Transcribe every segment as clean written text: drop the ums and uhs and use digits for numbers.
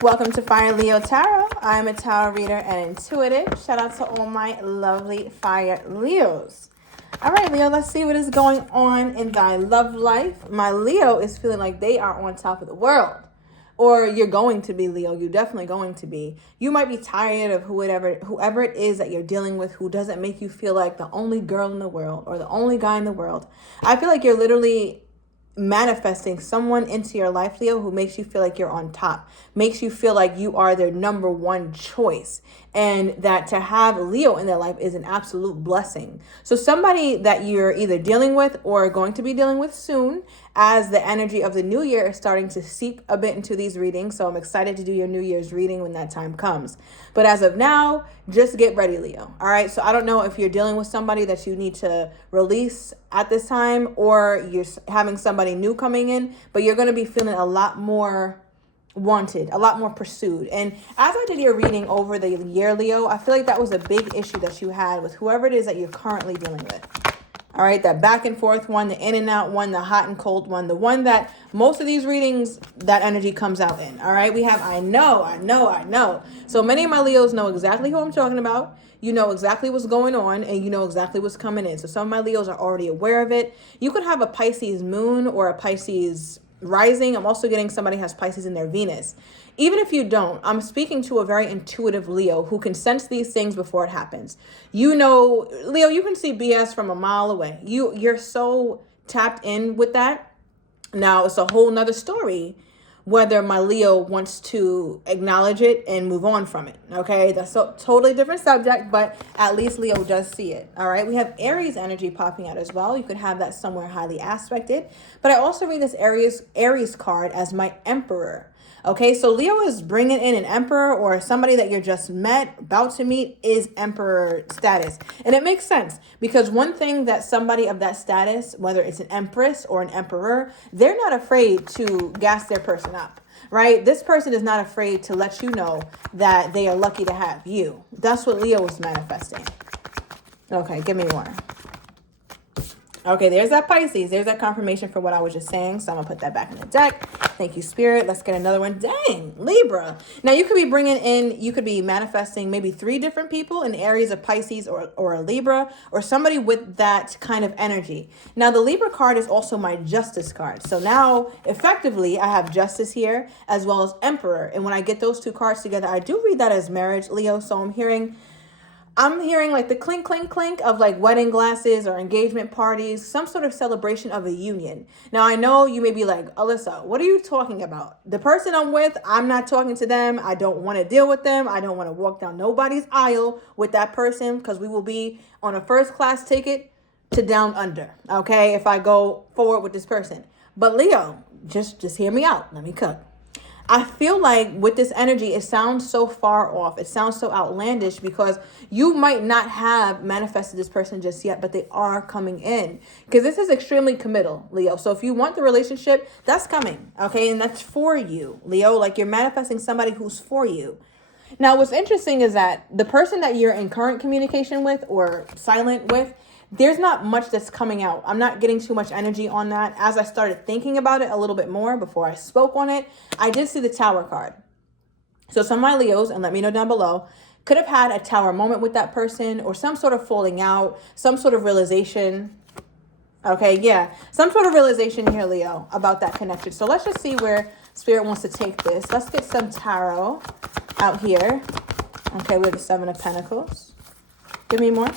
Welcome to Fire Leo Tarot. I'm a tarot reader and intuitive. Shout out to all my lovely Fire Leos. All right, Leo, let's see what is going on in thy love life. My Leo is feeling like they are on top of the world. Or you're going to be, Leo. You're definitely going to be. You might be tired of whoever it is that you're dealing with who doesn't make you feel like the only girl in the world or the only guy in the world. I feel like you're literally manifesting someone into your life, Leo, who makes you feel like you're on top, makes you feel like you are their number one choice, and that to have Leo in their life is an absolute blessing. So somebody that you're either dealing with or going to be dealing with soon, as the energy of the new year is starting to seep a bit into these readings. So I'm excited to do your New Year's reading when that time comes. But as of now, just get ready, Leo. All right. So I don't know if you're dealing with somebody that you need to release at this time, or you're having somebody new coming in, but you're going to be feeling a lot more wanted, a lot more pursued. And as I did your reading over the year, Leo, I feel like that was a big issue that you had with whoever it is that you're currently dealing with. All right, that back and forth one, the in and out one, the hot and cold one, the one that most of these readings, that energy comes out in. All right, we have I know. So many of my Leos know exactly who I'm talking about. You know exactly what's going on, and you know exactly what's coming in. So some of my Leos are already aware of it. You could have a Pisces moon or a Pisces rising. I'm also getting somebody has Pisces in their Venus. Even if you don't, I'm speaking to a very intuitive Leo who can sense these things before it happens. You know, Leo, you can see BS from a mile away. You're so tapped in with that. Now it's a whole nother story whether my Leo wants to acknowledge it and move on from it. Okay, that's a totally different subject, but at least Leo does see it. All right, we have Aries energy popping out as well. You could have that somewhere highly aspected, but I also read this Aries card as my Emperor. Okay, so Leo is bringing in an emperor, or somebody that you're just about to meet is emperor status. And it makes sense because one thing that somebody of that status, whether it's an empress or an emperor, they're not afraid to gas their person up, right? This person is not afraid to let you know that they are lucky to have you. That's what Leo is manifesting. Okay, give me more. Okay, there's that Pisces. There's that confirmation for what I was just saying. So I'm going to put that back in the deck. Thank you, Spirit. Let's get another one. Dang, Libra. Now, you could be bringing in, you could be manifesting maybe 3 different people in areas of Pisces or a Libra, or somebody with that kind of energy. Now, the Libra card is also my Justice card. So now, effectively, I have Justice here as well as Emperor. And when I get those 2 cards together, I do read that as marriage, Leo. So I'm hearing like the clink, clink, clink of like wedding glasses or engagement parties, some sort of celebration of a union. Now, I know you may be like, Alyssa, what are you talking about? The person I'm with, I'm not talking to them. I don't want to deal with them. I don't want to walk down nobody's aisle with that person, because we will be on a first class ticket to down under, okay, if I go forward with this person. But Leo, just hear me out. Let me cook. I feel like with this energy, it sounds so far off. It sounds so outlandish because you might not have manifested this person just yet, but they are coming in. Because this is extremely committal, Leo. So if you want the relationship, that's coming, okay? And that's for you, Leo. Like, you're manifesting somebody who's for you. Now, what's interesting is that the person that you're in current communication with or silent with, there's not much that's coming out. I'm not getting too much energy on that. As I started thinking about it a little bit more before I spoke on it, I did see the Tower card. So some of my Leos, and let me know down below, could have had a Tower moment with that person, or some sort of falling out, some sort of realization. Okay, yeah, some sort of realization here, Leo, about that connection. So let's just see where Spirit wants to take this. Let's get some tarot out here. Okay, we have the 7 of Pentacles. Give me more.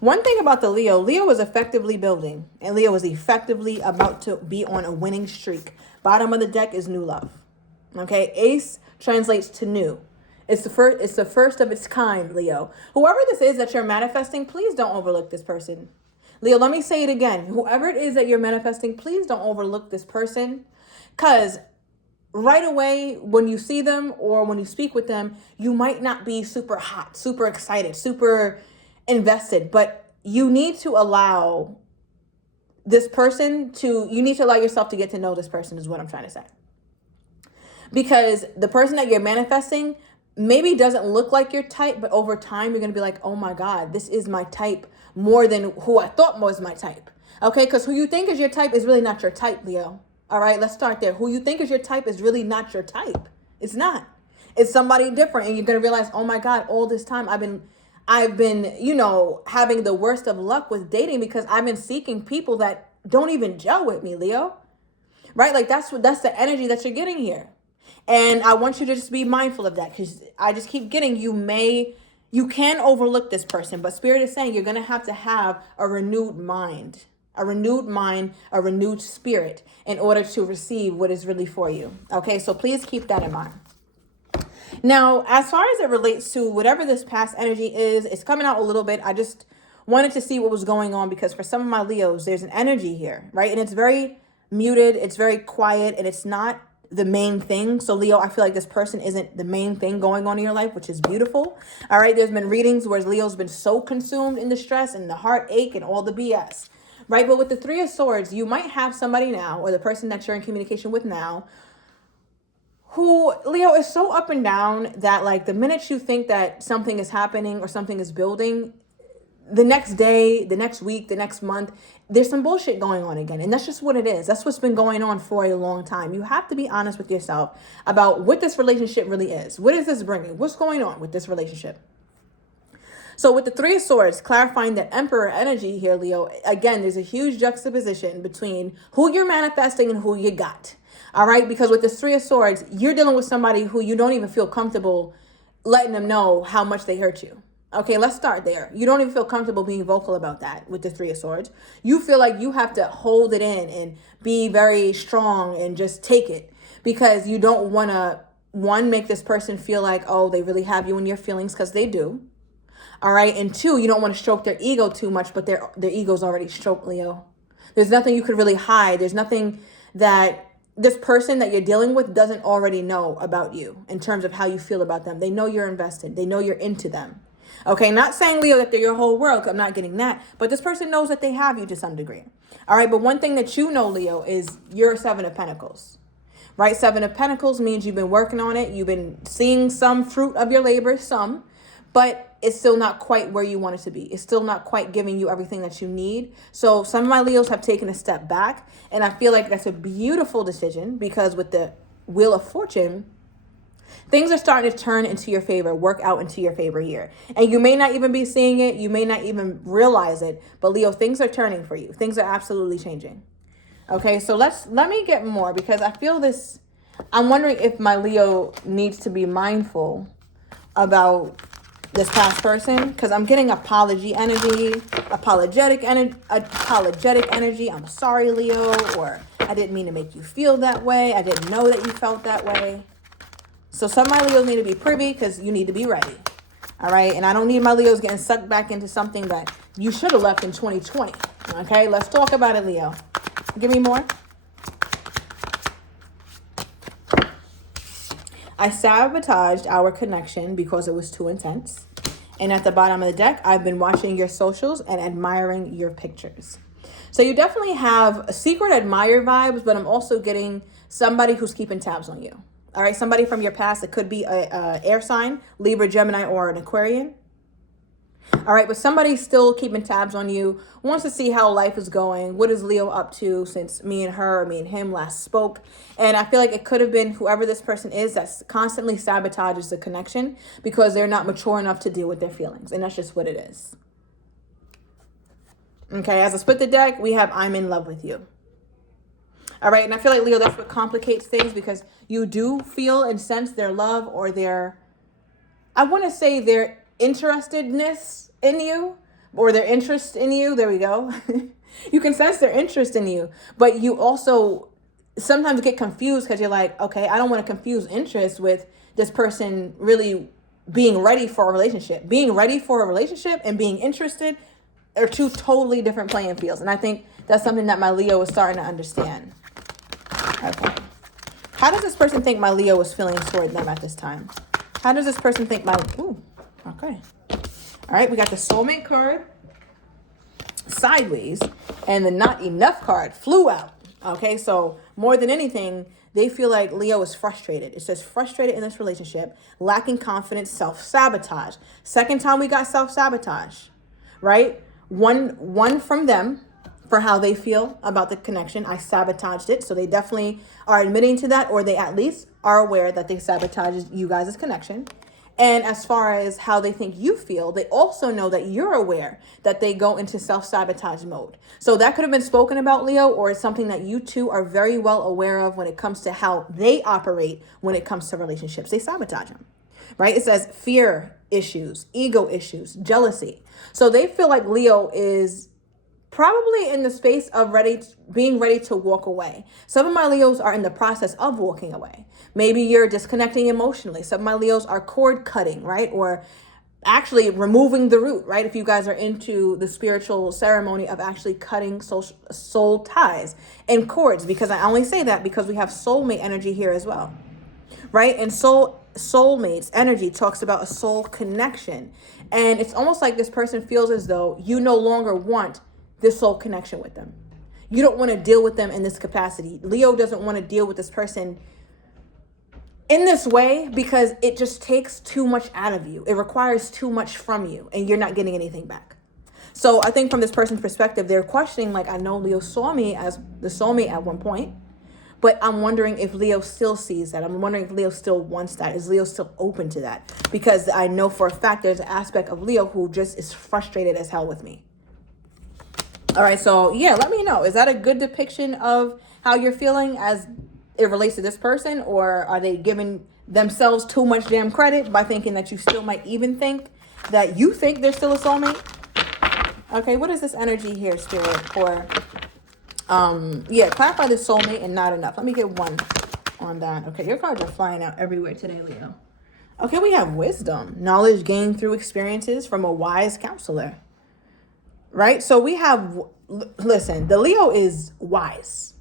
One thing about the Leo was effectively building, and Leo was effectively about to be on a winning streak. Bottom of the deck is new love. Okay, Ace translates to new. It's the first of its kind, Leo. Whoever this is that you're manifesting, please don't overlook this person. Leo, let me say it again. Whoever it is that you're manifesting, please don't overlook this person, because right away when you see them or when you speak with them, you might not be super hot, super excited, super invested, but you need to allow this person you need to allow yourself to get to know this person, is what I'm trying to say. Because the person that you're manifesting maybe doesn't look like your type, but over time you're going to be like, oh my God, this is my type more than who I thought was my type. Okay, because who you think is your type is really not your type, Leo. All right, let's start there. Who you think is your type is really not your type. It's not. It's somebody different, and you're gonna realize, oh my God, all this time I've been, having the worst of luck with dating because I've been seeking people that don't even gel with me, Leo. Right? Like that's the energy that you're getting here. And I want you to just be mindful of that, because I just keep getting, you can overlook this person, but Spirit is saying you're going to have a renewed mind, a renewed spirit in order to receive what is really for you. Okay, so please keep that in mind. Now, as far as it relates to whatever this past energy is, it's coming out a little bit. I just wanted to see what was going on, because for some of my Leos, there's an energy here, right? And it's very muted, it's very quiet, and it's not the main thing. So Leo, I feel like this person isn't the main thing going on in your life, which is beautiful. All right, there's been readings where Leo's been so consumed in the stress and the heartache and all the BS, right? But with the Three of Swords, you might have somebody now, or the person that you're in communication with now, who, Leo, is so up and down that like the minute you think that something is happening or something is building, the next day, the next week, the next month, there's some bullshit going on again. And that's just what it is. That's what's been going on for a long time. You have to be honest with yourself about what this relationship really is. What is this bringing? What's going on with this relationship? So with the Three of Swords, clarifying that Emperor energy here, Leo, again, there's a huge juxtaposition between who you're manifesting and who you got. All right? Because with the Three of Swords, you're dealing with somebody who you don't even feel comfortable letting them know how much they hurt you. Okay, let's start there. You don't even feel comfortable being vocal about that with the Three of Swords. You feel like you have to hold it in and be very strong and just take it, because you don't want to, one, make this person feel like, oh, they really have you in your feelings, because they do. All right. And two, you don't want to stroke their ego too much, but their ego's already stroked, Leo. There's nothing you could really hide. There's nothing that this person that you're dealing with doesn't already know about you in terms of how you feel about them. They know you're invested. They know you're into them. Okay, not saying, Leo, that they're your whole world. I'm not getting that. But this person knows that they have you to some degree. All right, but one thing that you know, Leo, is you're Seven of Pentacles. Right? Seven of Pentacles means you've been working on it. You've been seeing some fruit of your labor, but it's still not quite where you want it to be. It's still not quite giving you everything that you need. So some of my Leos have taken a step back, and I feel like that's a beautiful decision, because with the Wheel of Fortune, things are starting to turn into your favor, work out into your favor here. And you may not even be seeing it. You may not even realize it. But Leo, things are turning for you. Things are absolutely changing. Okay, so let me get more, because I feel this. I'm wondering if my Leo needs to be mindful about this past person, because I'm getting apologetic energy. I'm sorry, Leo, or I didn't mean to make you feel that way. I didn't know that you felt that way. So some of my Leos need to be privy, because you need to be ready. All right. And I don't need my Leos getting sucked back into something that you should have left in 2020. Okay. Let's talk about it, Leo. Give me more. I sabotaged our connection because it was too intense. And at the bottom of the deck, I've been watching your socials and admiring your pictures. So you definitely have a secret admirer vibes, but I'm also getting somebody who's keeping tabs on you. All right, somebody from your past. It could be a air sign, Libra, Gemini, or an Aquarian. All right, but somebody's still keeping tabs on you, wants to see how life is going. What is Leo up to since me and him last spoke? And I feel like it could have been whoever this person is that constantly sabotages the connection because they're not mature enough to deal with their feelings. And that's just what it is. Okay, as I split the deck, we have I'm in love with you. All right, and I feel like, Leo, that's what complicates things, because you do feel and sense their love or their, I want to say their interestedness in you, or their interest in you. There we go. You can sense their interest in you, but you also sometimes get confused because you're like, okay, I don't want to confuse interest with this person really being ready for a relationship. Being ready for a relationship and being interested are two totally different playing fields. And I think that's something that my Leo is starting to understand. Okay. How does this person think my Leo was feeling toward them at this time? How does this person think okay. All right, we got the soulmate card sideways, and the not enough card flew out. Okay, so more than anything, they feel like Leo is frustrated. It says frustrated in this relationship, lacking confidence, self-sabotage. Second time we got self-sabotage, right? One from them for how they feel about the connection. I sabotaged it. So they definitely are admitting to that, or they at least are aware that they sabotage you guys' connection. And as far as how they think you feel, they also know that you're aware that they go into self-sabotage mode. So that could have been spoken about, Leo, or it's something that you two are very well aware of when it comes to how they operate when it comes to relationships. They sabotage them, right? It says fear issues, ego issues, jealousy. So they feel like Leo is probably in the space of being ready to walk away. Some of my Leos are in the process of walking away. Maybe you're disconnecting emotionally. Some of my Leos are cord cutting, right? Or actually removing the root, right? If you guys are into the spiritual ceremony of actually cutting soul ties and cords, because I only say that because we have soulmate energy here as well, right? And soulmates energy talks about a soul connection. And it's almost like this person feels as though you no longer want this soul connection with them. You don't want to deal with them in this capacity. Leo doesn't want to deal with this person in this way because it just takes too much out of you. It requires too much from you and you're not getting anything back. So I think from this person's perspective, they're questioning, like, I know Leo saw me as the soulmate at one point, but I'm wondering if Leo still sees that. I'm wondering if Leo still wants that. Is Leo still open to that? Because I know for a fact there's an aspect of Leo who just is frustrated as hell with me. All right, so yeah, let me know. Is that a good depiction of how you're feeling as it relates to this person? Or are they giving themselves too much damn credit by thinking that you still might even think that you think they're still a soulmate? Okay, what is this energy here, Spirit, for... yeah, clarify the soulmate and not enough. Let me get one on that. Okay, your cards are flying out everywhere today, Leo. Okay, we have wisdom, knowledge gained through experiences from a wise counselor. Right? So we have, listen, the Leo is wise.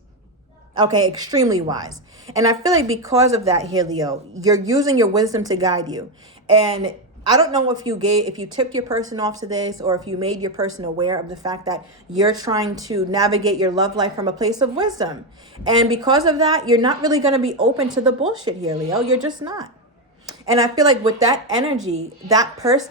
Okay, extremely wise. And I feel like because of that here, Leo, you're using your wisdom to guide you. And I don't know if you tipped your person off to this, or if you made your person aware of the fact that you're trying to navigate your love life from a place of wisdom. And because of that, you're not really going to be open to the bullshit here, Leo. You're just not. And I feel like with that energy,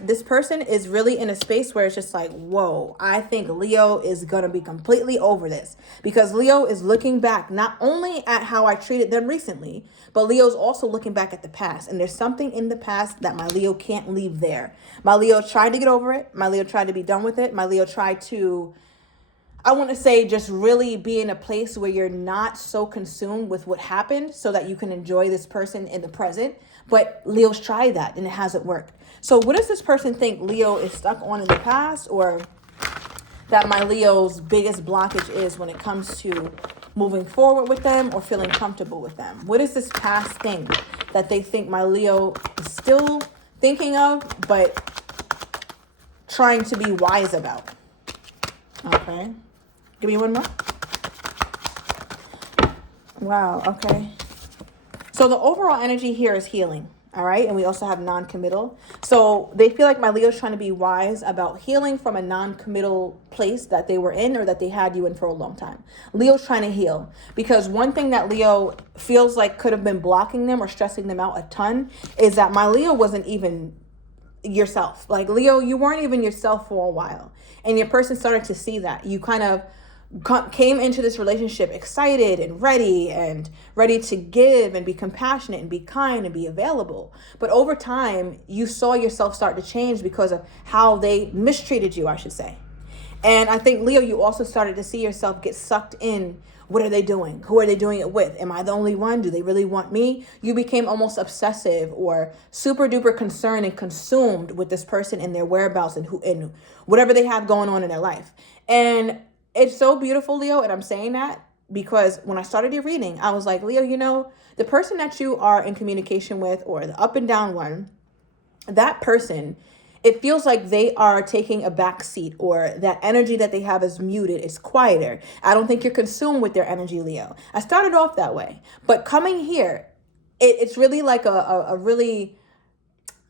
this person is really in a space where it's just like, whoa, I think Leo is going to be completely over this. Because Leo is looking back not only at how I treated them recently, but Leo's also looking back at the past. And there's something in the past that my Leo can't leave there. My Leo tried to get over it. My Leo tried to be done with it. My Leo tried to, I want to say, just really be in a place where you're not so consumed with what happened so that you can enjoy this person in the present. But Leo's tried that and it hasn't worked. So what does this person think Leo is stuck on in the past, or that my Leo's biggest blockage is when it comes to moving forward with them or feeling comfortable with them? What is this past thing that they think my Leo is still thinking of, but trying to be wise about? Okay. Give me one more. Wow. Okay. So the overall energy here is healing. All right. And we also have non-committal. So they feel like my Leo's trying to be wise about healing from a non-committal place that they were in, or that they had you in for a long time. Leo's trying to heal, because one thing that Leo feels like could have been blocking them or stressing them out a ton is that my Leo wasn't even yourself. Like, Leo, you weren't even yourself for a while. And your person started to see that. You kind of came into this relationship excited and ready to give and be compassionate and be kind and be available. But over time, you saw yourself start to change because of how they mistreated you, I should say. And I think, Leo, you also started to see yourself get sucked in. What are they doing? Who are they doing it with? Am I the only one? Do they really want me? You became almost obsessive or super duper concerned and consumed with this person and their whereabouts and whatever they have going on in their life. And it's so beautiful, Leo, and I'm saying that because when I started your reading, I was like, Leo, the person that you are in communication with, or the up and down one, that person, it feels like they are taking a back seat, or that energy that they have is muted, it's quieter. I don't think you're consumed with their energy, Leo. I started off that way, but coming here, it's really like a really,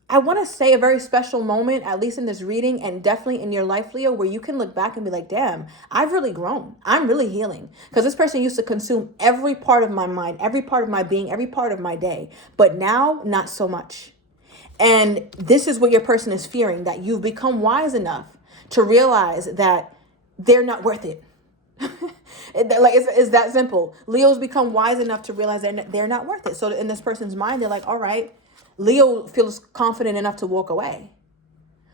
I want to say, a very special moment, at least in this reading, and definitely in your life, Leo, where you can look back and be like, damn, I've really grown. I'm really healing. Because this person used to consume every part of my mind, every part of my being, every part of my day. But now, not so much. And this is what your person is fearing, that you've become wise enough to realize that they're not worth it. It's that simple. Leos become wise enough to realize they're not worth it. So in this person's mind, they're like, all right, Leo feels confident enough to walk away.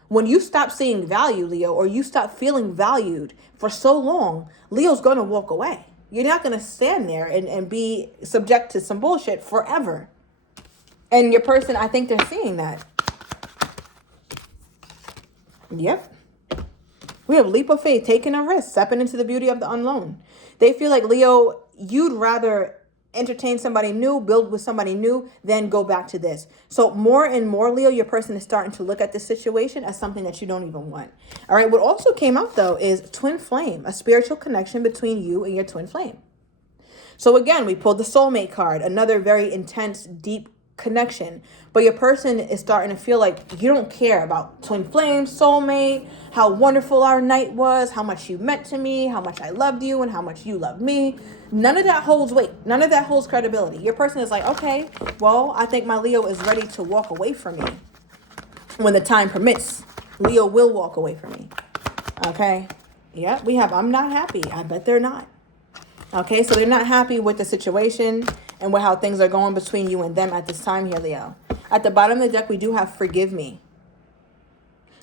When you stop seeing value, Leo, or you stop feeling valued for so long, Leo's going to walk away. You're not going to stand there and be subject to some bullshit forever. And your person, I think they're seeing that. Yep. We have leap of faith, taking a risk, stepping into the beauty of the unknown. They feel like, Leo, you'd rather entertain somebody new, build with somebody new, than go back to this. So more and more, Leo, your person is starting to look at this situation as something that you don't even want. All right. What also came out, though, is twin flame, a spiritual connection between you and your twin flame. So again, we pulled the soulmate card, another very intense, deep connection. But your person is starting to feel like you don't care about twin flame, soulmate, how wonderful our night was, how much you meant to me, how much I loved you, and how much you loved me. None of that holds weight. None of that holds credibility. Your person is like, okay, well, I think my Leo is ready to walk away from me. When the time permits, Leo will walk away from me. Okay? Yeah, we have, I'm not happy. I bet they're not. Okay, so they're not happy with the situation and with how things are going between you and them at this time here, Leo. At the bottom of the deck, we do have forgive me.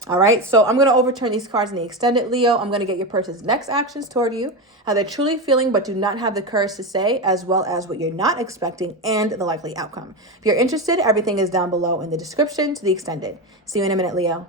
All right, so I'm going to overturn these cards in the extended, Leo. I'm going to get your person's next actions toward you, how they're truly feeling but do not have the courage to say, as well as what you're not expecting and the likely outcome. If you're interested, everything is down below in the description to the extended. See you in a minute, Leo.